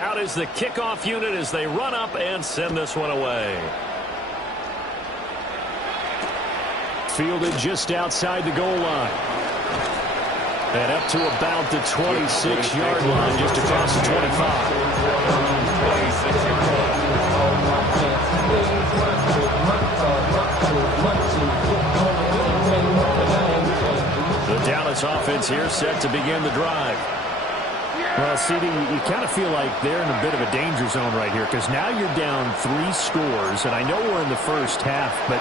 Out is the kickoff unit as they run up and send this one away. Fielded just outside the goal line. And up to about the 26-yard line, just across the 25. The Dallas offense here set to begin the drive. Well, CD, you kind of feel like they're in a bit of a danger zone right here because now you're down 3 scores, and I know we're in the first half, but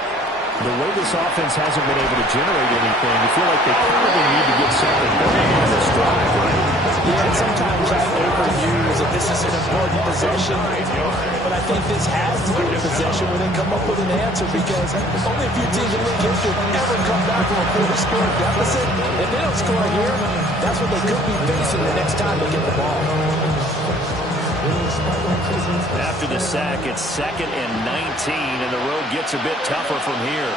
the way this offense hasn't been able to generate anything, you feel like they probably need to get something going on this drive, right? Yeah, and sometimes I overuse that this is an important possession, but I think this has to be a possession where they come up with an answer because only a few teams in league history ever come back from a 40-score deficit. If they don't score here, that's what they could be facing the next time they get the ball. After the sack, it's 2nd and 19, and the road gets a bit tougher from here.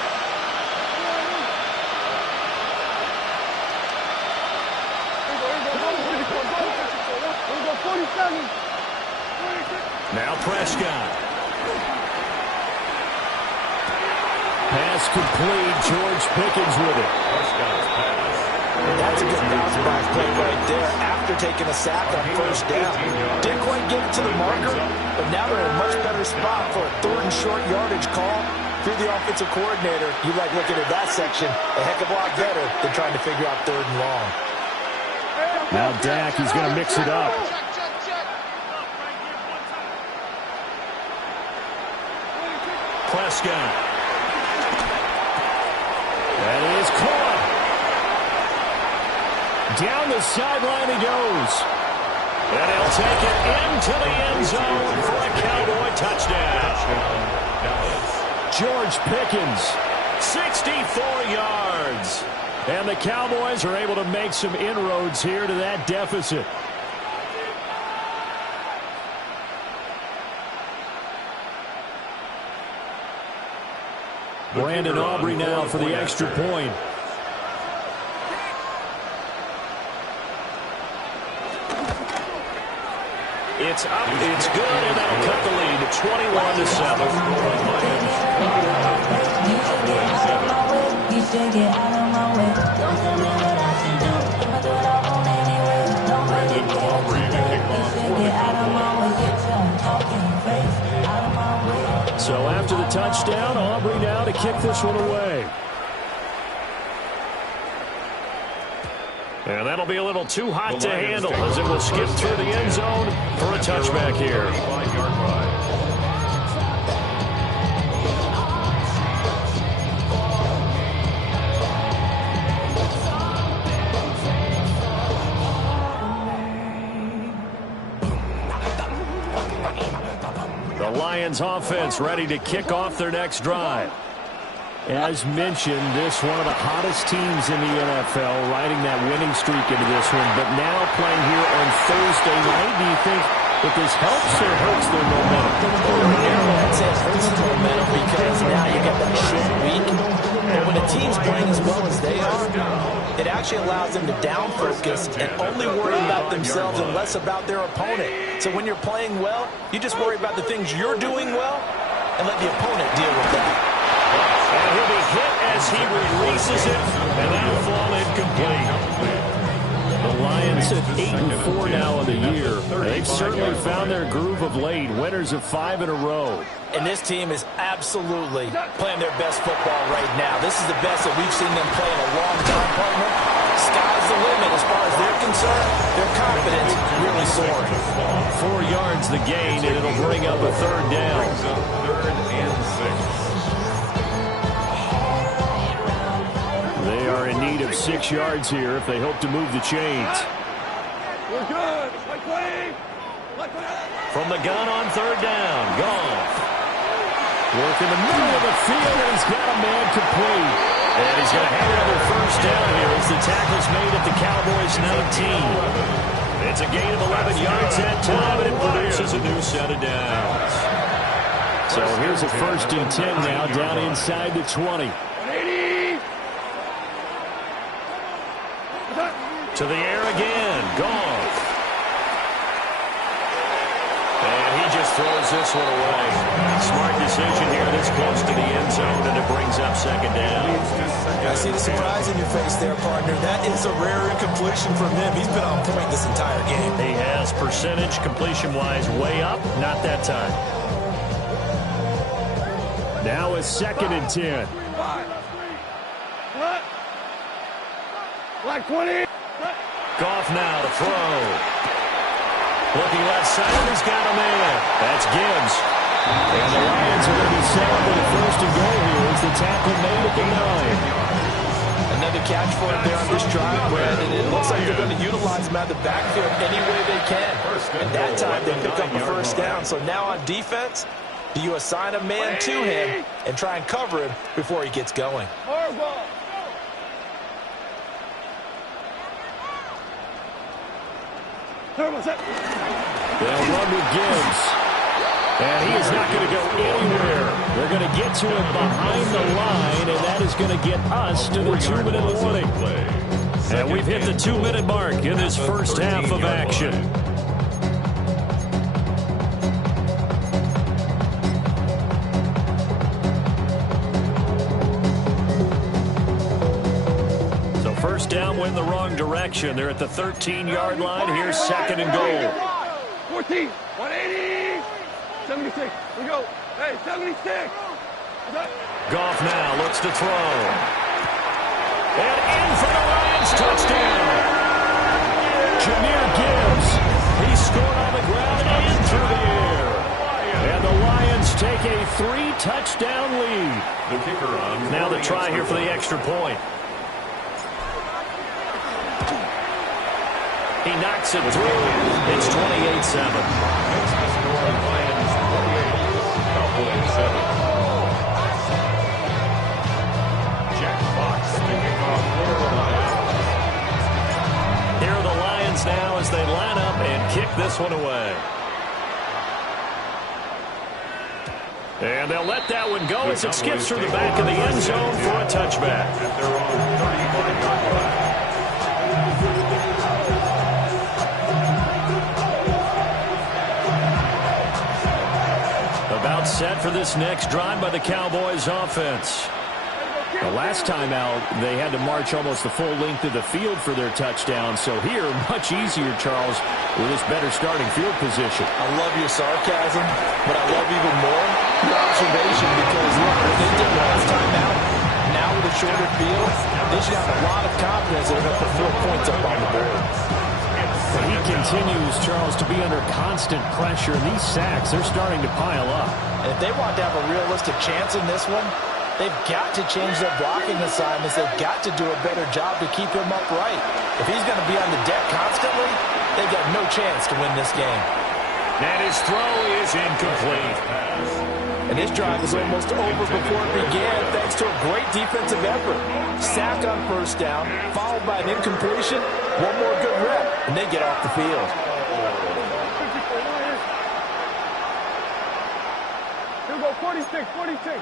Now Prescott. Pass complete. George Pickens with it. That's a good bounce-back play right there after taking a sack on first down. Didn't quite get it to the marker, but now they're in a much better spot for a 3rd and short yardage call. Through the offensive coordinator, you like looking at that section a heck of a lot better than trying to figure out 3rd and long. Now Dak, he's going to mix it up. Prescott. That is caught. Down the sideline he goes. And he'll take it into the end zone for a Cowboy touchdown. George Pickens, 64 yards. And the Cowboys are able to make some inroads here to that deficit. Brandon Aubrey now for the extra point. It's up, it's good, and that'll cut the lead to 21-7. So after the touchdown, Aubrey now to kick this one away. And that'll be a little too hot to handle as it will skip through the end zone for a touchback here. The Lions offense ready to kick off their next drive. As mentioned, this one of the hottest teams in the NFL, riding that winning streak into this one, but now playing here on Thursday night. Do you think that this helps or hurts their momentum? I'd say it hurts their momentum because now you got that short week. And when a team's playing as well as they are, it actually allows them to down focus and only worry about themselves and less about their opponent. So when you're playing well, you just worry about the things you're doing well and let the opponent deal with that. And he'll be hit as he releases it, and that'll fall incomplete. The Lions at 8-4 now in the year. They've certainly found their groove of late, winners of 5 in a row. And this team is absolutely playing their best football right now. This is the best that we've seen them play in a long time, partner. Sky's the limit as far as they're concerned. Their confidence really soaring. 4 yards the gain, and it'll bring up a 3rd down. 3rd and 6. They are in need of 6 yards here if they hope to move the chains. We're good. From the gun on 3rd down, Goff. Work in the middle of the field, and he's got a man complete. And he's going to have another 1st down here as the tackle's made at the Cowboys 19. It's a gain of 11 yards that time, and it produces a new set of downs. So here's a 1st and 10 now, down inside the 20. To the air again, Goff. throws this one away. Smart decision here this close to the end zone, and it brings up second down. I see the surprise in your face there, partner. That is a rare incompletion from him. He's been on point this entire game. He has percentage completion-wise way up. Not that time. Now a 2nd and 10. Like 20. Goff now to throw. Looking left side, he's got a man. That's Gibbs. And the Lions are going to be set up with a 1st and goal here as the tackle made at the 9. Another catch for him there on this drive, Brad, and it looks like they're going to utilize him out of the backfield any way they can. And that time they pick up a 1st down. So now on defense, do you assign a man to him and try and cover him before he gets going? They'll run with Gibbs. And he is not going to go anywhere. They're going to get to him behind the line, and that is going to get us to the 2-minute warning. And we've hit the 2-minute mark in this first half of action. So first down went the wrong direction. They're at the 13-yard line. Here's 2nd and goal. 14, 180, 76. We go. Hey, 76. Goff now looks to throw. And in for the Lions, touchdown. Jahmyr Gibbs. He scored on the ground and through the air. And the Lions take a 3-touchdown lead. The kicker on. Now the try here for the extra point. He knocks it through. It's 28-7. Here are the Lions now as they line up and kick this one away. And they'll let that one go as it skips through the back of the end zone for a touchback. At their own 35-yard line. About set for this next drive by the Cowboys offense. The last time out, they had to march almost the full length of the field for their touchdown. So here, much easier, Charles, with this better starting field position. I love your sarcasm, but I love even more your observation because, look, what they did last time out, now with a shorter field, they should have a lot of confidence they're going to put 4 points up on the board. But he continues, Charles, to be under constant pressure, and these sacks, they're starting to pile up. And if they want to have a realistic chance in this one, they've got to change their blocking assignments. They've got to do a better job to keep him upright. If he's going to be on the deck constantly, they've got no chance to win this game. And his throw is incomplete. And this drive was almost over before it began thanks to a great defensive effort. Sack on 1st down, followed by an incompletion, one more good rep, and they get off the field. Here we go, 46, 46.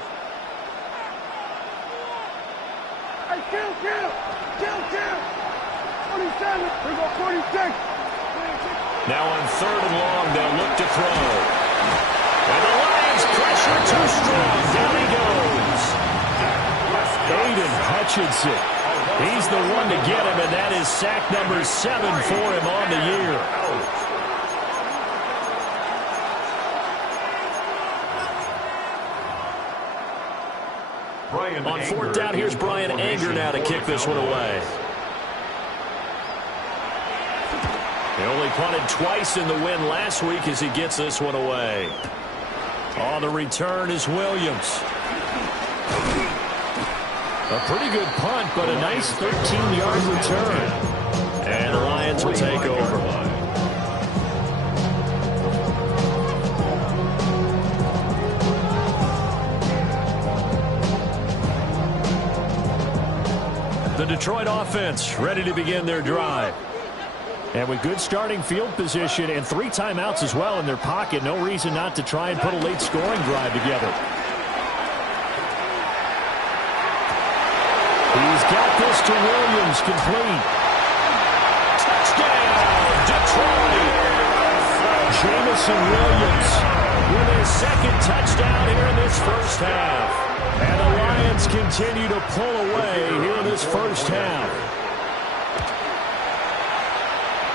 Hey, kill. 47. Here we go, 46. Now on 3rd and long, they'll look to throw. And the Lions pressure too strong. Down he goes. Aiden Hutchinson. He's the one to get him, and that is sack number 7 for him on the year. On 4th down, here's Brian Anger now to kick this one away. He only punted twice in the win last week as he gets this one away. On the return is Williams. A pretty good punt, but a nice 13-yard return. And the Lions will take over. The Detroit offense ready to begin their drive. And with good starting field position and 3 timeouts as well in their pocket, no reason not to try and put a late scoring drive together. He's got this to Williams, complete. Touchdown, Detroit! Jameson Williams. with his second touchdown here in this first half. And the Lions continue to pull away here in this first half.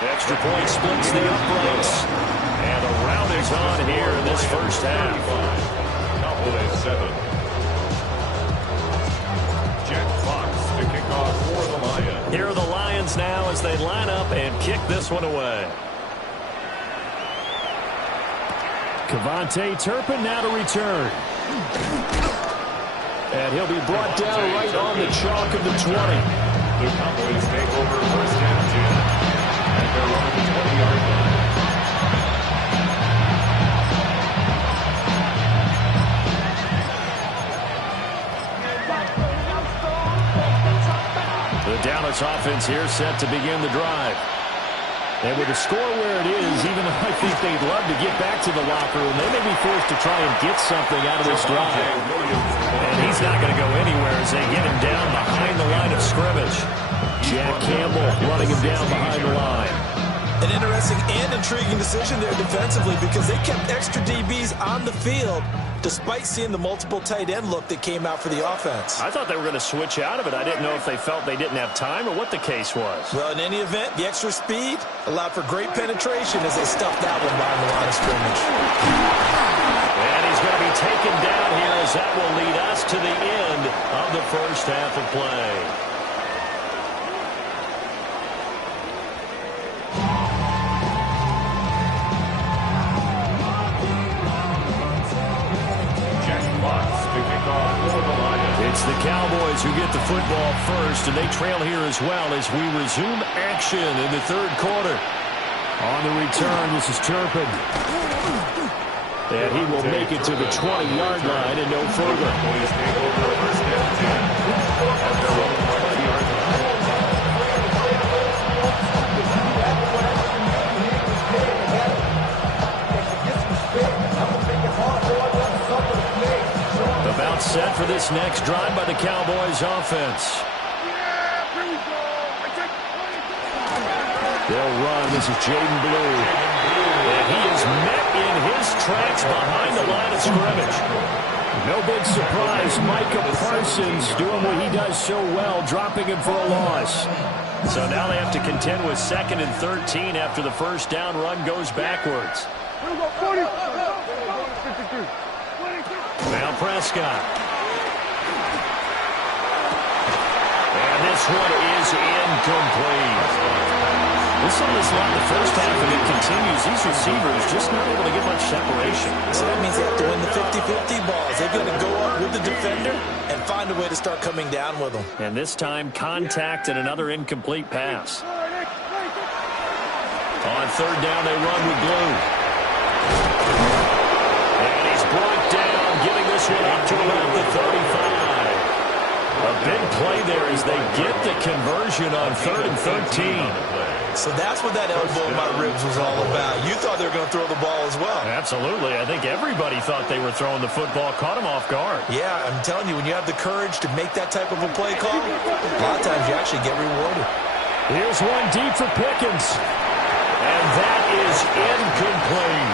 Extra point splits the uprights. And the rout is on here in this first half. Cowboys 7. Jack Fox to kick off for the Lions. Here are the Lions now as they line up and kick this one away. KaVontae Turpin now to return. And he'll be brought down right on the chalk of the 20. The Cowboys take over first and 10 at their own 20-yard line. The Dallas offense here set to begin the drive. And with the score where it is, even though I think they'd love to get back to the locker room, they may be forced to try and get something out of this drive. And he's not going to go anywhere as they get him down behind the line of scrimmage. Jack Campbell running him down behind the line. An interesting and intriguing decision there defensively because they kept extra DBs on the field despite seeing the multiple tight end look that came out for the offense. I thought they were going to switch out of it. I didn't know if they felt they didn't have time or what the case was. Well, in any event, the extra speed allowed for great penetration as they stuffed that one behind the line of scrimmage. And he's going to be taken down here as that will lead us to the end of the first half of play. It's the Cowboys who get the football first, and they trail here as well as we resume action in the third quarter. On the return, this is Turpin. And he will make it to the 20-yard line and no further. About set for this next drive by the Cowboys offense. They'll run. This is Jaden Blue. And he is met in his tracks behind the line of scrimmage. No big surprise. Micah Parsons doing what he does so well, dropping him for a loss. So now they have to contend with 2nd and 13 after the first down run goes backwards. Now Prescott. And this one is incomplete. We saw this a lot in the first half, and it continues. These receivers just not able to get much separation. So that means they have to win the 50-50 balls. They've got to go up with the defender and find a way to start coming down with them. And this time, contact and another incomplete pass. On third down, they run with Blue. And he's brought down, giving this one up to about the 35. A big play there as they get the conversion on 3rd and 13. So that's what that elbow in my ribs was all about. You thought they were going to throw the ball as well. Absolutely. I think everybody thought they were throwing the football, caught him off guard. Yeah, I'm telling you, when you have the courage to make that type of a play call, a lot of times you actually get rewarded. Here's one deep for Pickens. And that is incomplete.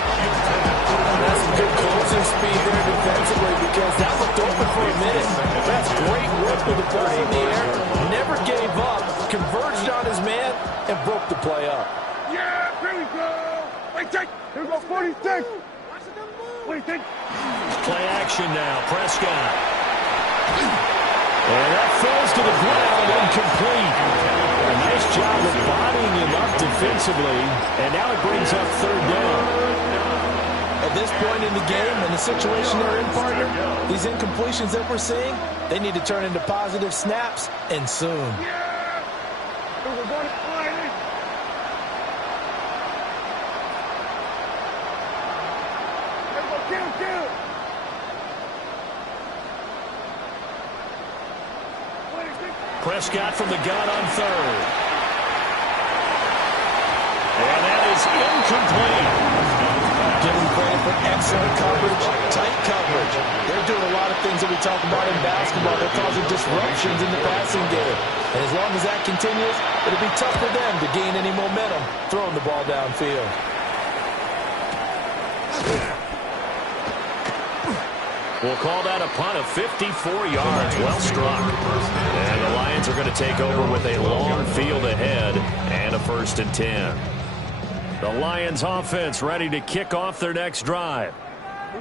That's some good closing speed there defensively because that looked open for a minute. That's great work with the ball in the air. Never gave up, converged on his man, and broke the play up. Yeah, here we go. Wait, take. Here we go, 46. 46. Play action now, Prescott. And that falls to the ground, incomplete. A nice job of bodying him up defensively, and now it brings up third down. At this point in the game and the situation they're in, partner, these incompletions that we're seeing, they need to turn into positive snaps, and soon. Yeah. Here we're going to fly in. Here we go, kill. Prescott from the gun on third. And that is incomplete. Giving credit for excellent coverage, tight coverage. They're doing a lot of things that we talk about in basketball. They're causing disruptions in the passing game. And as long as that continues, it'll be tough for them to gain any momentum throwing the ball downfield. We'll call that a punt of 54 yards. Well struck. And the Lions are going to take over with a long field ahead and a 1st and 10. The Lions offense ready to kick off their next drive.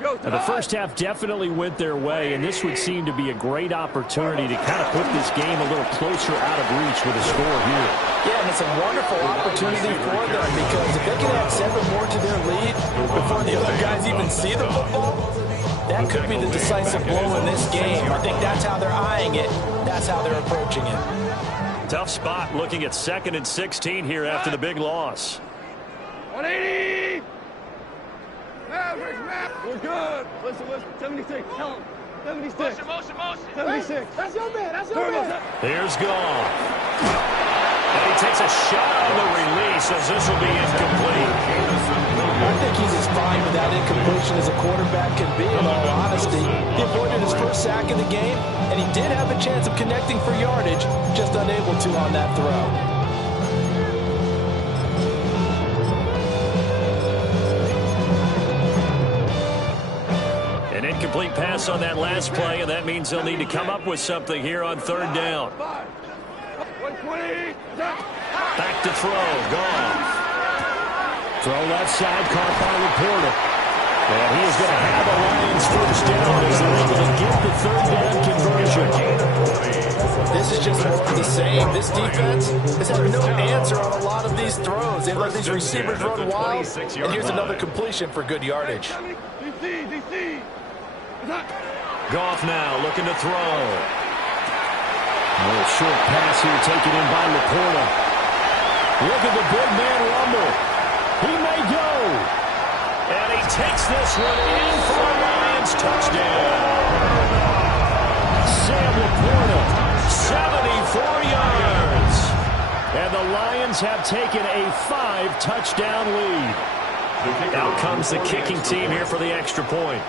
Now, the first half definitely went their way, and this would seem to be a great opportunity to kind of put this game a little closer out of reach with a score here. Yeah, and it's a wonderful opportunity for them because if they can add 7 more to their lead before the other guys even see the football, that could be the decisive blow in this game. I think that's how they're eyeing it. That's how they're approaching it. Tough spot looking at 2nd and 16 here after the big loss. 180! Average map! We're good! Listen, 76. Tell him. 76. Motion. 76. That's your man. Here's Goff. And he takes a shot on the release as this will be incomplete. I think he's as fine with that incompletion as a quarterback can be, in all honesty. He avoided his first sack of the game, and he did have a chance of connecting for yardage, just unable to on that throw. An incomplete pass on that last play, and that means they'll need to come up with something here on 3rd down. 120. Back to throw. Goff. Throw left side, caught by Laporta. And he is going to have a Lions 1st down as they're able to get the 3rd down conversion. This is just more of the same. This defense has had no answer on a lot of these throws. They let these receivers run wild, and here's another completion for good yardage. DC. Goff now looking to throw. A little short pass here taken in by Laporta. Look at the big man rumble. He may go. And he takes this one in for a Lions touchdown. Sam Laporta, 74 yards. And the Lions have taken a 5-touchdown lead. Out comes the kicking team here for the extra point.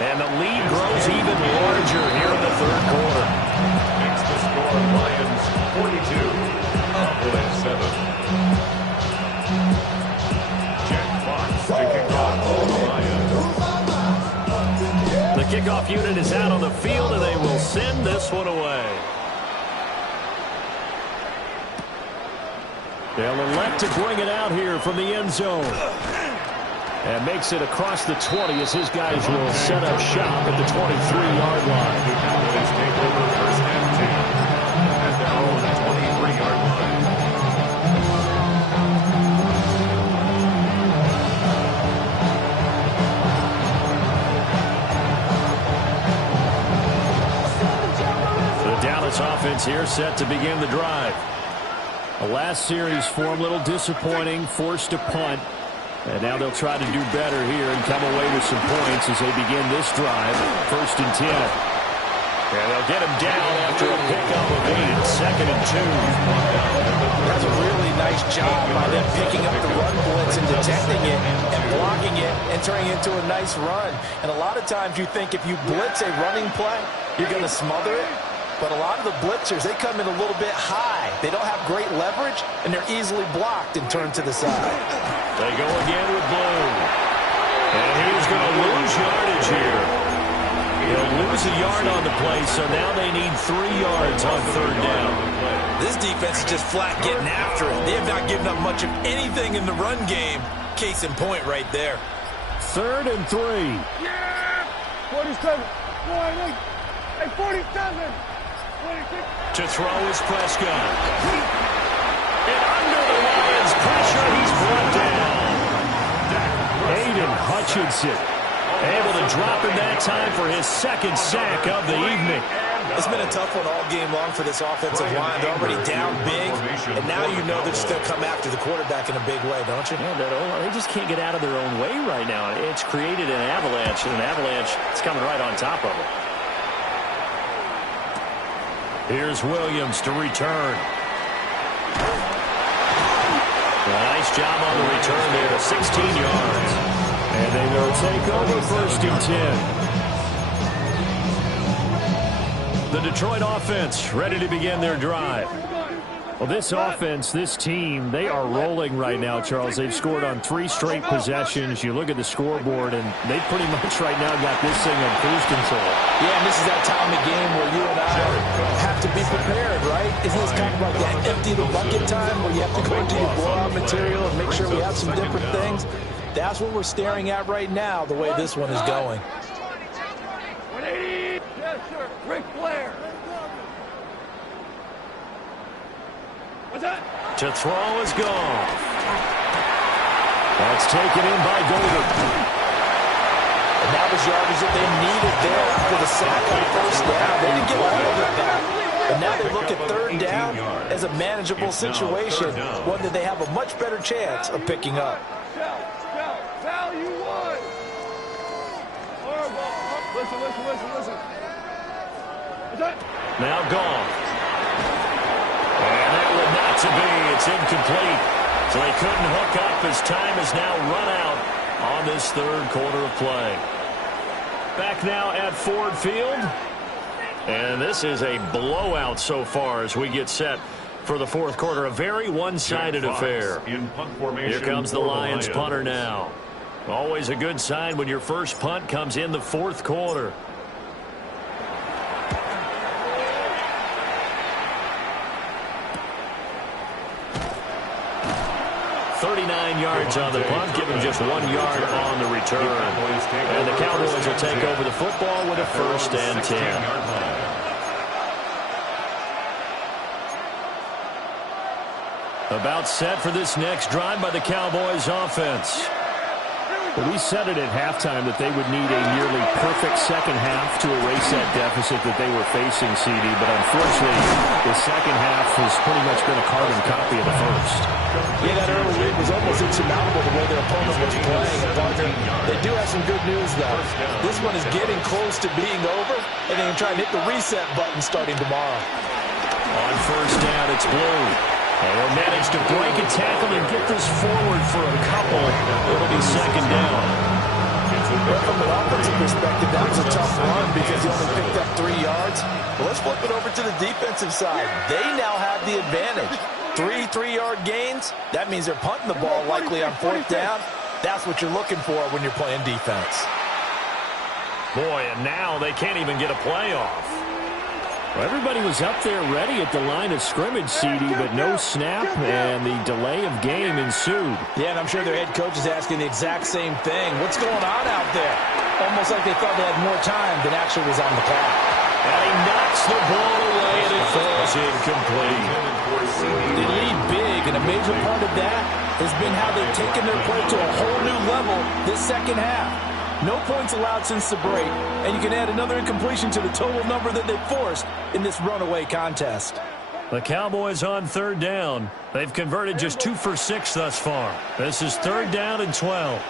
And the lead grows even larger here in the 3rd quarter. Makes the score Lions 42, Cowboys 7. Jack Fox to kick off for the Lions. The kickoff unit is out on the field, and they will send this one away. They'll elect to bring it out here from the end zone. And makes it across the 20 as his guys will set up shop at the 23-yard line. The Cowboys take over 1st and 10 at their own 23-yard line. The Dallas offense here set to begin the drive. The last series for him, a little disappointing, forced a punt. And now they'll try to do better here and come away with some points as they begin this drive. 1st and 10. And they'll get him down after a pickup of 8. 2nd and 2. That's a really nice job by them picking up the run blitz and detecting it and blocking it and turning it into a nice run. And a lot of times you think if you blitz a running play, you're going to smother it. But a lot of the blitzers, they come in a little bit high. They don't have great leverage, and they're easily blocked and turned to the side. They go again with Bloom. And he's going to lose yardage here. He'll lose a yard on the play, so now they need 3 yards on 3rd down. This defense is just flat getting after it. They have not given up much of anything in the run game. Case in point right there. 3rd and 3. Yeah! 47. 47. To throw is Prescott. And under the Lions' pressure, he's brought down. Aiden Hutchinson able to drop him that time for his 2nd sack of the evening. It's been a tough one all game long for this offensive line. They're already down big, and now you know they're just going to come after the quarterback in a big way, don't you? Yeah, they just can't get out of their own way right now. It's created an avalanche, and an avalanche is coming right on top of it. Here's Williams to return. Nice job on the return there, 16 yards. And they will take over 1st and 10. The Detroit offense ready to begin their drive. Well, this offense, this team, they are rolling right now, Charles. They've scored on 3 straight possessions. You look at the scoreboard, and they pretty much right now got this thing on cruise control. Yeah, and this is that time of game where you and I have to be prepared, right? Isn't this kind of like that empty the bucket time where you have to go into your blowout material and make sure we have some different things? That's what we're staring at right now, the way this one is going. 180. Yes, sir. Ric Flair. What's that? To throw is gone. That's taken in by Golden. And that was yardage that they needed there after the sack on first down. They didn't get all of it back. But now they look at third down as a manageable situation, one that they have a much better chance of picking up. Val, you won. Horrible. Listen. What's that? Now gone. And that would not to be. It's incomplete. So they couldn't hook up as time has now run out on this third quarter of play. Back now at Ford Field. And this is a blowout so far as we get set for the fourth quarter. A very one-sided affair. Here comes the Lions punter now. Always a good sign when your first punt comes in the fourth quarter. 39 yards on the punt, giving just 1 yard on the return. And the Cowboys will take over the football with a 1st and 10. About set for this next drive by the Cowboys offense. Well, we said it at halftime that they would need a nearly perfect second half to erase that deficit that they were facing, CD. But unfortunately, the second half has pretty much been a carbon copy of the first. Yeah, that early lead was almost insurmountable the way their opponent was playing. They do have some good news, though. This one is getting close to being over, and they can try and hit the reset button starting tomorrow. On first down, it's Blue. And they'll manage to break a tackle and get this forward for a couple. It'll be second down. Well, from an offensive perspective, that was a tough run because he only picked up 3 yards. Well, let's flip it over to the defensive side. They now have the advantage. 3 3-yard gains. That means they're punting the ball likely on fourth down. That's what you're looking for when you're playing defense. Boy, and now they can't even get a play off. Well, everybody was up there ready at the line of scrimmage, CD, but no snap, and the delay of game ensued. Yeah, and I'm sure their head coach is asking the exact same thing. What's going on out there? Almost like they thought they had more time than actually was on the clock. And he knocks the ball away, and it falls incomplete. They lead big, and a major part of that has been how they've taken their play to a whole new level this second half. No points allowed since the break, and you can add another incompletion to the total number that they forced in this runaway contest. The Cowboys on third down. They've converted just 2 for 6 thus far. This is third down and 12.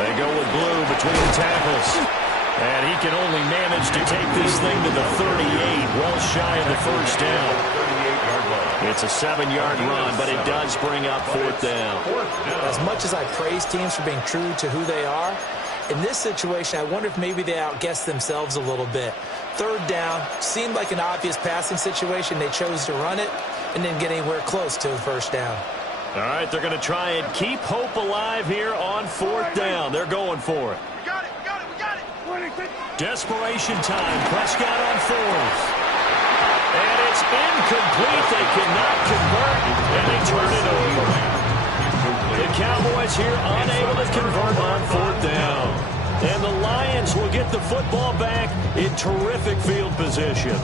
They go with Blue between the tackles. And he can only manage to take this thing to the 38, well shy of the first down. It's a 7-yard run, but it does bring up fourth down. As much as I praise teams for being true to who they are, in this situation, I wonder if maybe they outguessed themselves a little bit. Third down seemed like an obvious passing situation. They chose to run it and didn't get anywhere close to the first down. All right, they're going to try and keep hope alive here on fourth down. They're going for it. We got it. Desperation time. Prescott on fourth. And it's incomplete. They cannot convert, and they turn it over. The Cowboys here unable to convert on fourth down. And the Lions will get the football back in terrific field position.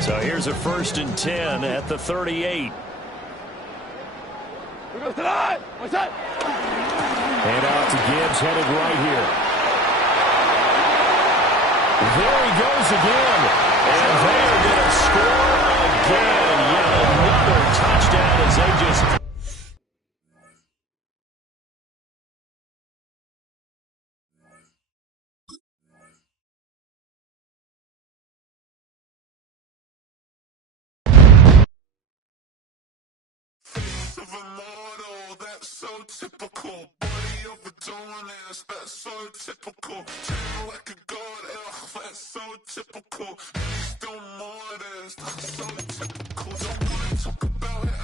So here's a 1st and 10 at the 38. What's that? And out to Gibbs, headed right here. There he goes again. And they are going to score again. Yet another touchdown as they just... so typical. Body of a dawn ass, that's so typical. Chain like a god, that's so typical. Still more that's so typical. Don't wanna talk about it.